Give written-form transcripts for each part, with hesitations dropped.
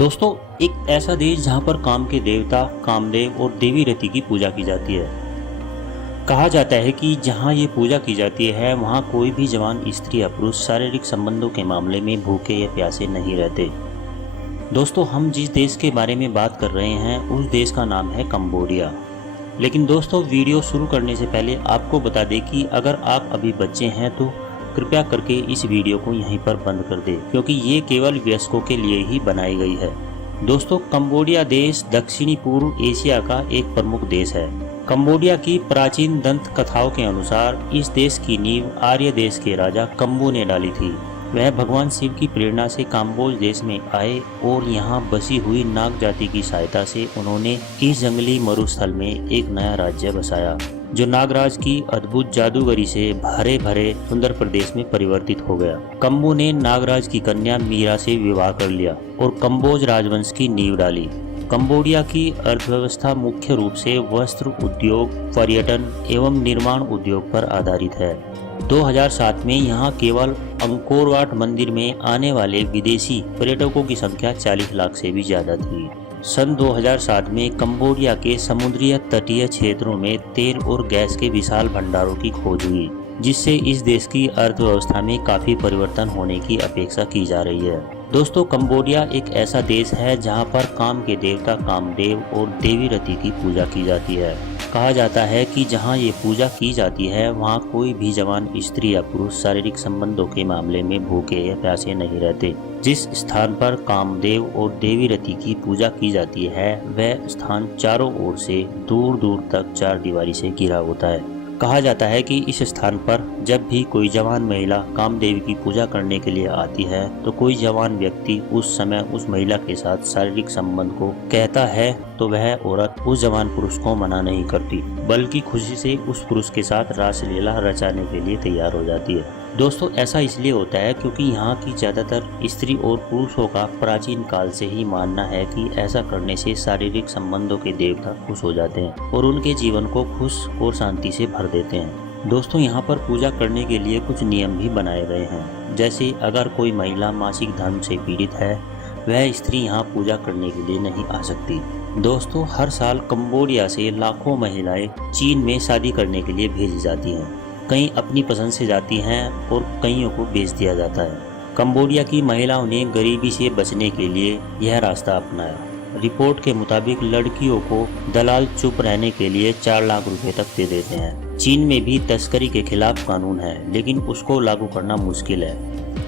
दोस्तों, एक ऐसा देश जहां पर काम के देवता कामदेव और देवी रति की पूजा की जाती है। कहा जाता है कि जहां ये पूजा की जाती है वहां कोई भी जवान स्त्री या पुरुष शारीरिक संबंधों के मामले में भूखे या प्यासे नहीं रहते। दोस्तों, हम जिस देश के बारे में बात कर रहे हैं उस देश का नाम है कंबोडिया। लेकिन दोस्तों, वीडियो शुरू करने से पहले आपको बता दें कि अगर आप अभी बच्चे हैं तो कृपया करके इस वीडियो को यहीं पर बंद कर दें, क्योंकि ये केवल वयस्कों के लिए ही बनाई गई है। दोस्तों, कंबोडिया देश दक्षिणी पूर्व एशिया का एक प्रमुख देश है। कंबोडिया की प्राचीन दंत कथाओं के अनुसार इस देश की नींव आर्य देश के राजा कंबू ने डाली थी। वह भगवान शिव की प्रेरणा से काम्बोज देश में आए और यहाँ बसी हुई नाग जाति की सहायता से उन्होंने इस जंगली मरुस्थल में एक नया राज्य बसाया, जो नागराज की अद्भुत जादूगरी से भरे भरे सुंदर प्रदेश में परिवर्तित हो गया। कंबू ने नागराज की कन्या मीरा से विवाह कर लिया और कंबोज राजवंश की नींव डाली। कंबोडिया की अर्थव्यवस्था मुख्य रूप से वस्त्र उद्योग, पर्यटन एवं निर्माण उद्योग पर आधारित है। 2007 में यहाँ केवल अंकोर वाट मंदिर में आने वाले विदेशी पर्यटकों की संख्या 40 लाख से भी ज्यादा थी। सन 2007 में कंबोडिया के समुद्रीय तटीय क्षेत्रों में तेल और गैस के विशाल भंडारों की खोज हुई, जिससे इस देश की अर्थव्यवस्था में काफी परिवर्तन होने की अपेक्षा की जा रही है। दोस्तों, कंबोडिया एक ऐसा देश है जहां पर काम के देवता कामदेव और देवी रति की पूजा की जाती है। कहा जाता है कि जहां ये पूजा की जाती है वहां कोई भी जवान स्त्री या पुरुष शारीरिक संबंधों के मामले में भूखे या प्यासे नहीं रहते। जिस स्थान पर कामदेव और देवी रति की पूजा की जाती है वह स्थान चारों ओर से दूर दूर तक चारदीवारी से घिरा होता है। कहा जाता है कि इस स्थान पर जब भी कोई जवान महिला कामदेव की पूजा करने के लिए आती है तो कोई जवान व्यक्ति उस समय उस महिला के साथ शारीरिक संबंध को कहता है तो वह औरत उस जवान पुरुष को मना नहीं करती, बल्कि खुशी से उस पुरुष के साथ रासलीला रचाने के लिए तैयार हो जाती है। दोस्तों, ऐसा इसलिए होता है क्योंकि यहाँ की ज्यादातर स्त्री और पुरुषों का प्राचीन काल से ही मानना है कि ऐसा करने से शारीरिक संबंधों के देवता खुश हो जाते हैं और उनके जीवन को खुश और शांति से भर देते हैं। दोस्तों, यहाँ पर पूजा करने के लिए कुछ नियम भी बनाए गए हैं। जैसे अगर कोई महिला मासिक धर्म से पीड़ित है वह स्त्री यहाँ पूजा करने के लिए नहीं आ सकती। दोस्तों, हर साल कंबोडिया से लाखों महिलाएं चीन में शादी करने के लिए भेजी जाती हैं। कई अपनी पसंद से जाती हैं और कईयों को बेच दिया जाता है। कंबोडिया की महिलाओं ने गरीबी से बचने के लिए यह रास्ता अपनाया। रिपोर्ट के मुताबिक लड़कियों को दलाल चुप रहने के लिए 4 लाख रुपए तक दे देते हैं। चीन में भी तस्करी के खिलाफ कानून है, लेकिन उसको लागू करना मुश्किल है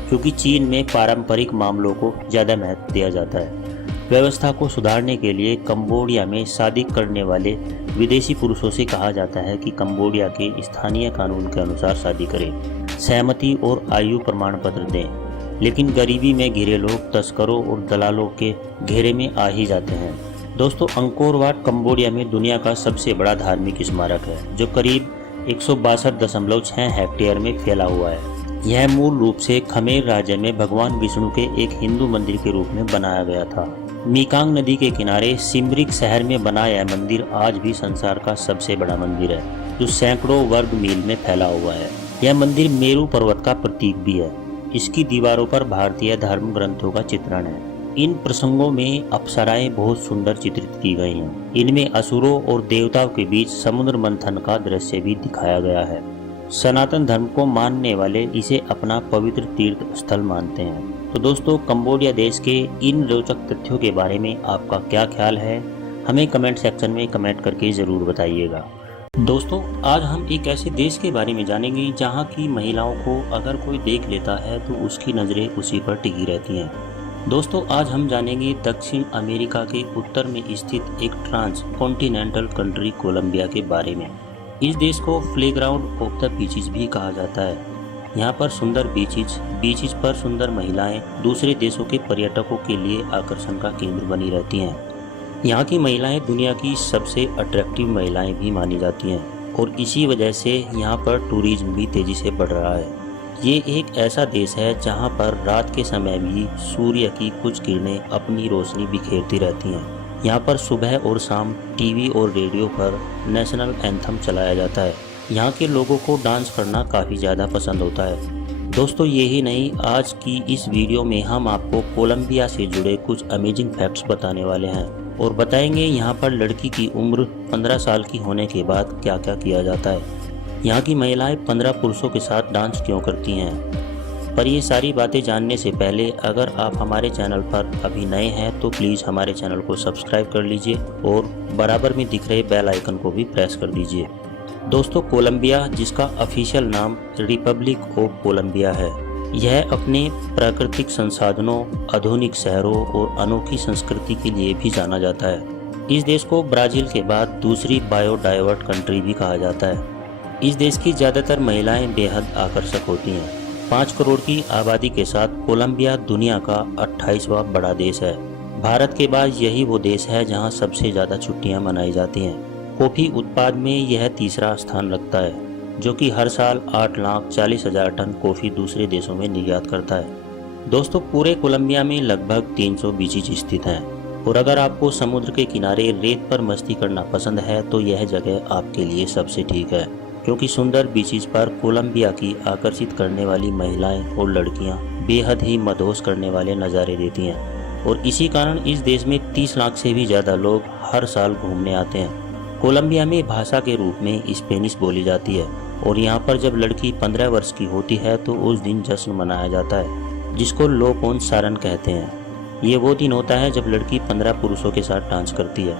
क्योंकि चीन में पारंपरिक मामलों को ज्यादा महत्व दिया जाता है। व्यवस्था को सुधारने के लिए कंबोडिया में शादी करने वाले विदेशी पुरुषों से कहा जाता है कि कंबोडिया के स्थानीय कानून के अनुसार शादी करें, सहमति और आयु प्रमाण पत्र दें। लेकिन गरीबी में घिरे लोग तस्करों और दलालों के घेरे में आ ही जाते हैं। दोस्तों, अंकोर वाट कंबोडिया में दुनिया का सबसे बड़ा धार्मिक स्मारक है, जो करीब 162.6 हेक्टेयर में फैला हुआ है। यह मूल रूप से खमेर राज्य में भगवान विष्णु के एक हिंदू मंदिर के रूप में बनाया गया था। मीकांग नदी के किनारे सिमरिक शहर में बना यह मंदिर आज भी संसार का सबसे बड़ा मंदिर है, जो सैकड़ों वर्ग मील में फैला हुआ है। यह मंदिर मेरू पर्वत का प्रतीक भी है। इसकी दीवारों पर भारतीय धर्म ग्रंथों का चित्रण है। इन प्रसंगों में अप्सराएं बहुत सुंदर चित्रित की गई हैं। इनमें असुरों और देवताओं के बीच समुद्र मंथन का दृश्य भी दिखाया गया है। सनातन धर्म को मानने वाले इसे अपना पवित्र तीर्थ स्थल मानते हैं। तो दोस्तों, कंबोडिया देश के इन रोचक तथ्यों के बारे में आपका क्या ख्याल है, हमें कमेंट सेक्शन में कमेंट करके ज़रूर बताइएगा। दोस्तों, आज हम एक ऐसे देश के बारे में जानेंगे जहां की महिलाओं को अगर कोई देख लेता है तो उसकी नज़रें उसी पर टिकी रहती हैं। दोस्तों, आज हम जानेंगे दक्षिण अमेरिका के उत्तर में स्थित एक ट्रांस कॉन्टिनेंटल कंट्री कोलंबिया के बारे में। इस देश को प्लेग्राउंड ऑफ द बीचेस भी कहा जाता है। यहाँ पर सुंदर बीचेस पर सुंदर महिलाएं दूसरे देशों के पर्यटकों के लिए आकर्षण का केंद्र बनी रहती हैं। यहाँ की महिलाएं दुनिया की सबसे अट्रैक्टिव महिलाएं भी मानी जाती हैं और इसी वजह से यहाँ पर टूरिज्म भी तेजी से बढ़ रहा है। ये एक ऐसा देश है जहाँ पर रात के समय भी सूर्य की कुछ किरणें अपनी रोशनी बिखेरती रहती हैं। यहाँ पर सुबह और शाम टीवी और रेडियो पर नेशनल एंथम चलाया जाता है। यहाँ के लोगों को डांस करना काफ़ी ज़्यादा पसंद होता है। दोस्तों यही नहीं, आज की इस वीडियो में हम आपको कोलंबिया से जुड़े कुछ अमेजिंग फैक्ट्स बताने वाले हैं और बताएंगे यहाँ पर लड़की की उम्र 15 साल की होने के बाद क्या क्या किया जाता है, यहाँ की महिलाएं 15 पुरुषों के साथ डांस क्यों करती हैं। पर ये सारी बातें जानने से पहले अगर आप हमारे चैनल पर अभी नए हैं तो प्लीज़ हमारे चैनल को सब्सक्राइब कर लीजिए और बराबर में दिख रहे बेल आइकन को भी प्रेस कर दीजिए। दोस्तों कोलंबिया, जिसका ऑफिशियल नाम रिपब्लिक ऑफ कोलंबिया है, यह अपने प्राकृतिक संसाधनों, आधुनिक शहरों और अनोखी संस्कृति के लिए भी जाना जाता है। इस देश को ब्राज़ील के बाद दूसरी बायोडाइवर्ट कंट्री भी कहा जाता है। इस देश की ज़्यादातर महिलाएं बेहद आकर्षक होती हैं। 5 करोड़ की आबादी के साथ कोलंबिया दुनिया का 28वां बड़ा देश है। भारत के बाद यही वो देश है जहां सबसे ज़्यादा छुट्टियां मनाई जाती हैं। कॉफ़ी उत्पाद में यह तीसरा स्थान रखता है, जो कि हर साल 8,40,000 टन कॉफ़ी दूसरे देशों में निर्यात करता है। दोस्तों पूरे कोलंबिया में लगभग 300 बीचेज स्थित हैं और अगर आपको समुद्र के किनारे रेत पर मस्ती करना पसंद है तो यह जगह आपके लिए सबसे ठीक है, क्योंकि सुंदर बीचेस पर कोलंबिया की आकर्षित करने वाली महिलाएं और लड़कियां बेहद ही मदहोश करने वाले नज़ारे देती हैं और इसी कारण इस देश में 30 लाख से भी ज़्यादा लोग हर साल घूमने आते हैं। कोलंबिया में भाषा के रूप में स्पेनिश बोली जाती है और यहाँ पर जब लड़की 15 वर्ष की होती है तो उस दिन जश्न मनाया जाता है, जिसको लो कौन सारन कहते हैं। ये वो दिन होता है जब लड़की 15 पुरुषों के साथ डांस करती है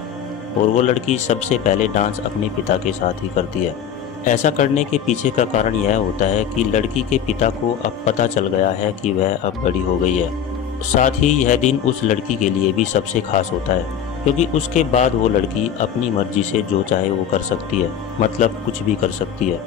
और वो लड़की सबसे पहले डांस अपने पिता के साथ ही करती है। ऐसा करने के पीछे का कारण यह होता है कि लड़की के पिता को अब पता चल गया है कि वह अब बड़ी हो गई है। साथ ही यह दिन उस लड़की के लिए भी सबसे खास होता है, क्योंकि उसके बाद वो लड़की अपनी मर्जी से जो चाहे वो कर सकती है, मतलब कुछ भी कर सकती है।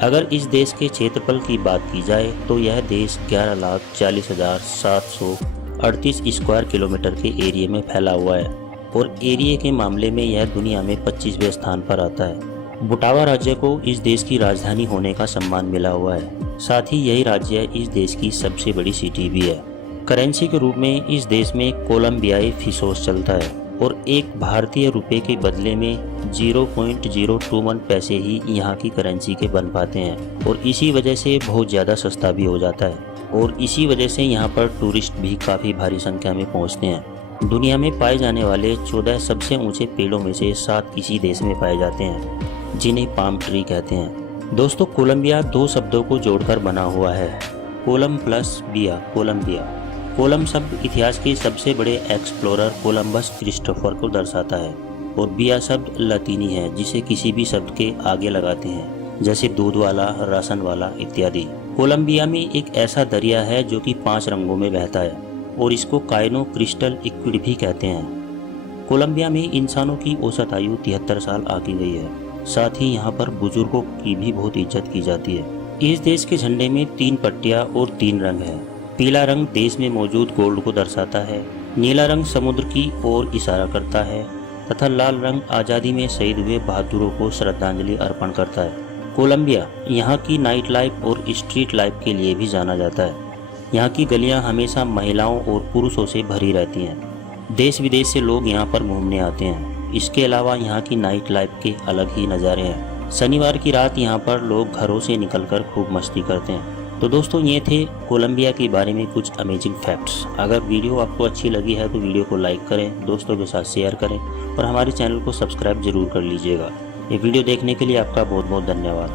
अगर इस देश के क्षेत्रफल की बात की जाए तो यह देश 11,40,738 स्क्वायर किलोमीटर के एरिया में फैला हुआ है और एरिया के मामले में यह दुनिया में 25वें स्थान पर आता है। बुटावा राज्य को इस देश की राजधानी होने का सम्मान मिला हुआ है। साथ ही यही राज्य इस देश की सबसे बड़ी सिटी भी है। करेंसी के रूप में इस देश में कोलंबियाई फिसोस चलता है और एक भारतीय रुपए के बदले में 0.021 पैसे ही यहाँ की करेंसी के बन पाते हैं और इसी वजह से बहुत ज़्यादा सस्ता भी हो जाता है और इसी वजह से यहाँ पर टूरिस्ट भी काफ़ी भारी संख्या में पहुँचते हैं। दुनिया में पाए जाने वाले 14 सबसे ऊँचे पेड़ों में से 7 इसी देश में पाए जाते हैं, जिन्हें पाम ट्री कहते हैं। दोस्तों कोलंबिया 2 शब्दों को जोड़कर बना हुआ है, कोलम प्लस बिया, कोलंबिया। कोलम शब्द इतिहास के सबसे बड़े एक्सप्लोरर कोलंबस क्रिस्टोफर को दर्शाता है और बिया शब्द लतीनी है, जिसे किसी भी शब्द के आगे लगाते हैं, जैसे दूध वाला, राशन वाला इत्यादि। कोलंबिया में एक ऐसा दरिया है जो कि 5 रंगों में बहता है और इसको काइनो क्रिस्टल इक्विड भी कहते हैं। कोलंबिया में इंसानों की औसत आयु 73 साल आकी गई है। साथ ही यहाँ पर बुजुर्गों की भी बहुत इज्जत की जाती है। इस देश के झंडे में 3 पट्टियाँ और 3 रंग हैं। पीला रंग देश में मौजूद गोल्ड को दर्शाता है, नीला रंग समुद्र की ओर इशारा करता है तथा लाल रंग आज़ादी में शहीद हुए बहादुरों को श्रद्धांजलि अर्पण करता है। कोलंबिया यहाँ की नाइट लाइफ और स्ट्रीट लाइफ के लिए भी जाना जाता है। यहाँ की गलियाँ हमेशा महिलाओं और पुरुषों से भरी रहती हैं। देश विदेश से लोग यहाँ पर घूमने आते हैं। इसके अलावा यहाँ की नाइट लाइफ के अलग ही नज़ारे हैं। शनिवार की रात यहाँ पर लोग घरों से निकलकर खूब मस्ती करते हैं। तो दोस्तों ये थे कोलंबिया के बारे में कुछ अमेजिंग फैक्ट्स। अगर वीडियो आपको अच्छी लगी है तो वीडियो को लाइक करें, दोस्तों के साथ शेयर करें और हमारे चैनल को सब्सक्राइब जरूर कर लीजिएगा। ये वीडियो देखने के लिए आपका बहुत बहुत धन्यवाद।